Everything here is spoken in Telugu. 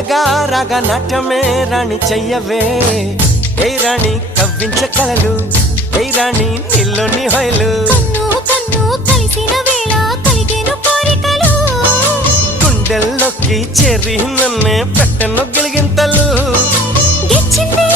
మెల్లగా రాగా నాట్యమే రాణి చెయ్యవే ఏ రాణి కవ్వించ కలలు ఏ రాణి నీలోని హొయలు కన్ను కన్ను కలిసిన వేళ కలిగేను కోరికలు గుండెల్లోకి చేరి నన్నే పెట్టను గిలిగింతలు గిచ్చింది